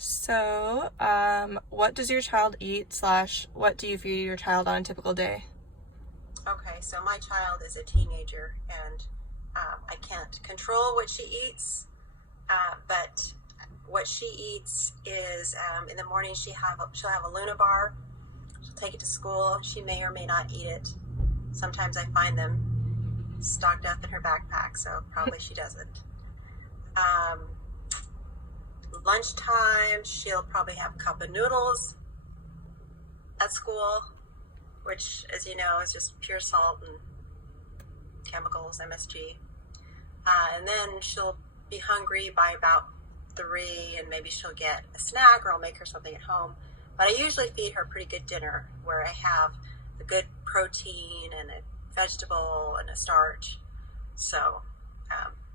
What does your child eat / what do you feed your child on a typical day? Okay, so my child is a teenager, and I can't control what she eats, but what she eats is in the morning she'll have a Luna bar. She'll take it to school. She may or may not eat it. Sometimes I find them stocked up in her backpack, so probably she doesn't. Um, Lunchtime, she'll probably have a cup of noodles at school, which, as you know, is just pure salt and chemicals, MSG. And then she'll be hungry by about 3, and maybe she'll get a snack, or I'll make her something at home. But I usually feed her a pretty good dinner where I have a good protein and a vegetable and a starch. So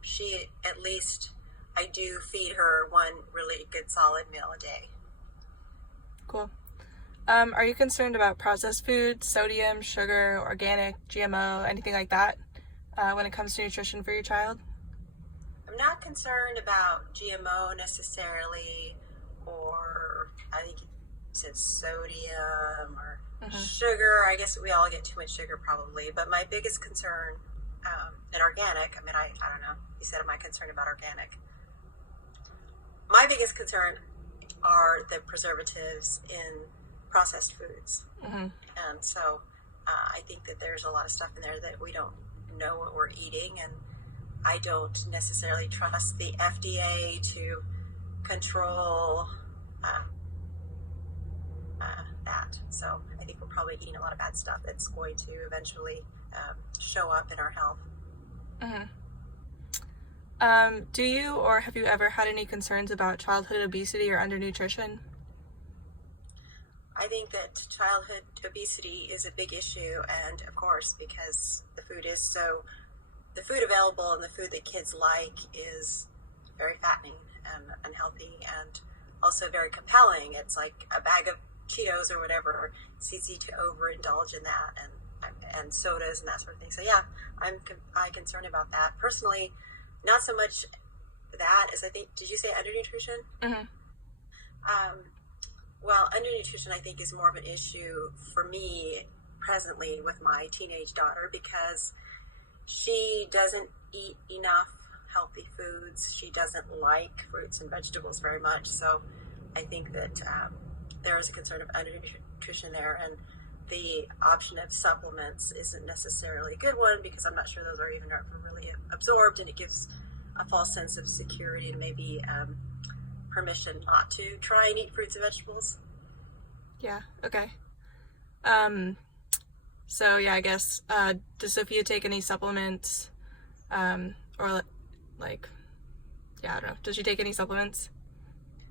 she, at least, I do feed her one really good solid meal a day. Cool. Are you concerned about processed foods, sodium, sugar, organic, GMO, anything like that when it comes to nutrition for your child? I'm not concerned about GMO necessarily, or I think you said sodium or sugar. I guess we all get too much sugar probably, but my biggest concern in organic, I don't know, you said, am I concerned about organic? My biggest concern are the preservatives in processed foods. And so I think that there's a lot of stuff in there that we don't know what we're eating, and I don't necessarily trust the FDA to control that. So I think we're probably eating a lot of bad stuff that's going to eventually show up in our health. Do you or have you ever had any concerns about childhood obesity or undernutrition? I think that childhood obesity is a big issue, and of course, because the food available and the food that kids like is very fattening and unhealthy, and also very compelling. It's like a bag of Cheetos or whatever. It's easy to overindulge in that, and sodas and that sort of thing. So yeah, I'm concerned about that personally. Not so much that as, I think, did you say undernutrition? Well, undernutrition, I think, is more of an issue for me presently with my teenage daughter, because she doesn't eat enough healthy foods. She doesn't like fruits and vegetables very much. So I think that there is a concern of undernutrition there, and the option of supplements isn't necessarily a good one, because I'm not sure those are even really absorbed, and it gives a false sense of security and maybe permission not to try and eat fruits and vegetables. Yeah, okay. So yeah, I guess, does Sophia take any supplements, or like, yeah, I don't know. Does she take any supplements?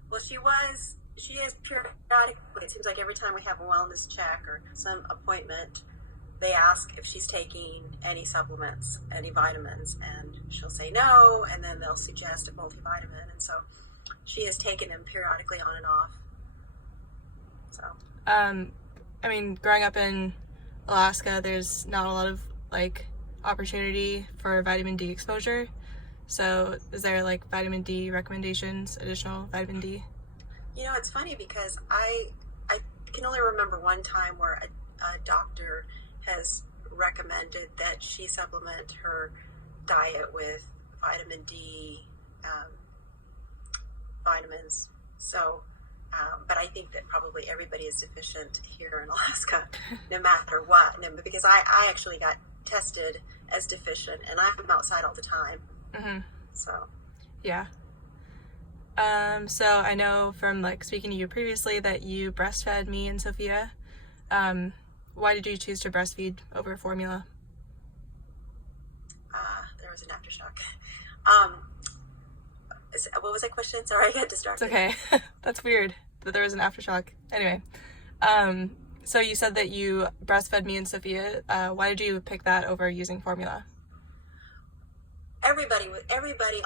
Well, she is periodically. It seems like every time we have a wellness check or some appointment, they ask if she's taking any supplements, any vitamins, and she'll say no, and then they'll suggest a multivitamin, and so she has taken them periodically on and off. So, growing up in Alaska, there's not a lot of opportunity for vitamin D exposure. So is there vitamin D recommendations, additional vitamin D? You know, it's funny because I can only remember one time where a doctor has recommended that she supplement her diet with vitamin D vitamins. So, but I think that probably everybody is deficient here in Alaska, no matter what. Because I actually got tested as deficient, and I'm outside all the time. So. Yeah. So I know from speaking to you previously that you breastfed me and Sophia. Why did you choose to breastfeed over formula? There was an aftershock. What was that question? Sorry, I got distracted. It's okay. That's weird that there was an aftershock. Anyway, so you said that you breastfed me and Sophia. Why did you pick that over using formula? Everybody,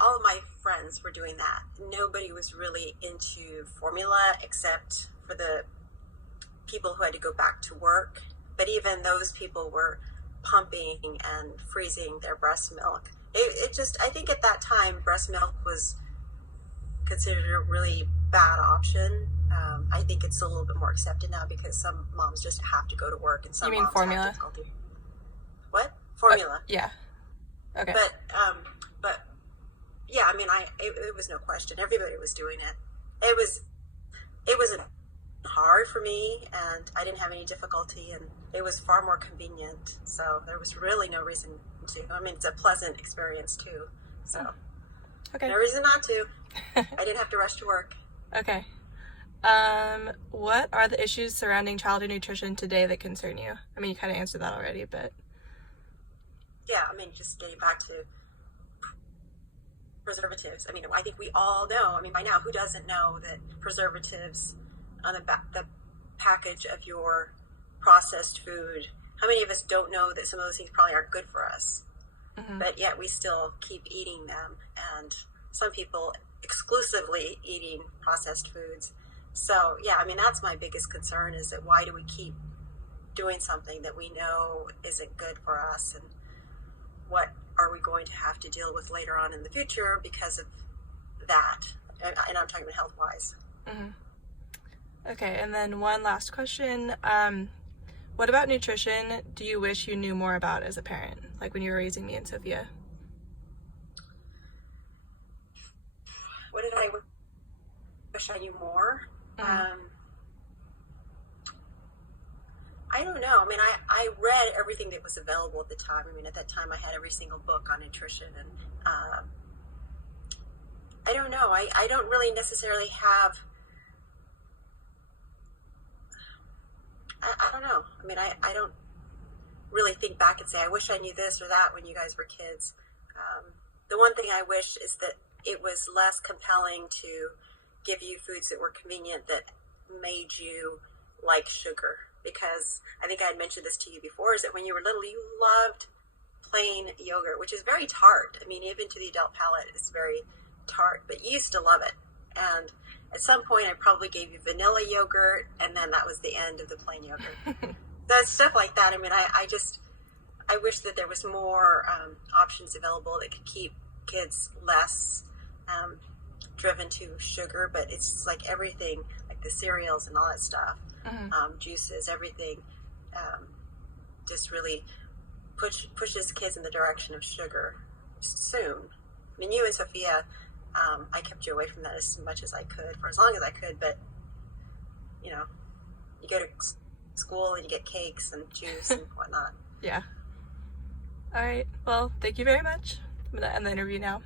all of my friends were doing that. Nobody was really into formula except for the people who had to go back to work. But even those people were pumping and freezing their breast milk. I think at that time, breast milk was considered a really bad option. I think it's a little bit more accepted now because some moms just have to go to work and some You mean moms formula? have difficulty. What? Formula. Yeah. Okay. But yeah, I mean, it was no question. Everybody was doing it. It wasn't hard for me, and I didn't have any difficulty, and it was far more convenient. So there was really no reason to. I mean, it's a pleasant experience too. So Okay. no reason not to. I didn't have to rush to work. Okay. What are the issues surrounding childhood nutrition today that concern you? I mean, you kind of answered that already, but Yeah, I mean, just getting back to preservatives. I mean, I think we all know. I mean, by now, who doesn't know that preservatives on the package of your processed food? How many of us don't know that some of those things probably aren't good for us? But yet we still keep eating them, and some people exclusively eating processed foods. So yeah, I mean, that's my biggest concern, is that why do we keep doing something that we know isn't good for us, and what are we going to have to deal with later on in the future because of that? And I'm talking about health-wise. Okay, and then one last question. What about nutrition do you wish you knew more about as a parent, like when you were raising me and Sophia? What did I wish I knew more? I don't know. I mean, I read everything that was available at the time. I mean, at that time, I had every single book on nutrition, and I don't know. I don't really necessarily have. I don't know. I mean, I don't really think back and say, I wish I knew this or that when you guys were kids. The one thing I wish is that it was less compelling to give you foods that were convenient that made you like sugar. Because I think I had mentioned this to you before, is that when you were little, you loved plain yogurt, which is very tart. I mean, even to the adult palate, it's very tart, but you used to love it. And at some point, I probably gave you vanilla yogurt, and then that was the end of the plain yogurt. So stuff like that. I mean, I wish that there was more options available that could keep kids less driven to sugar, but it's just like everything, like the cereals and all that stuff, juices, everything, just really pushes kids in the direction of sugar soon. I mean, you and Sophia, I kept you away from that as much as I could, for as long as I could, but, you know, you go to school and you get cakes and juice and whatnot. Yeah. All right. Well, thank you very much. I'm going to end the interview now.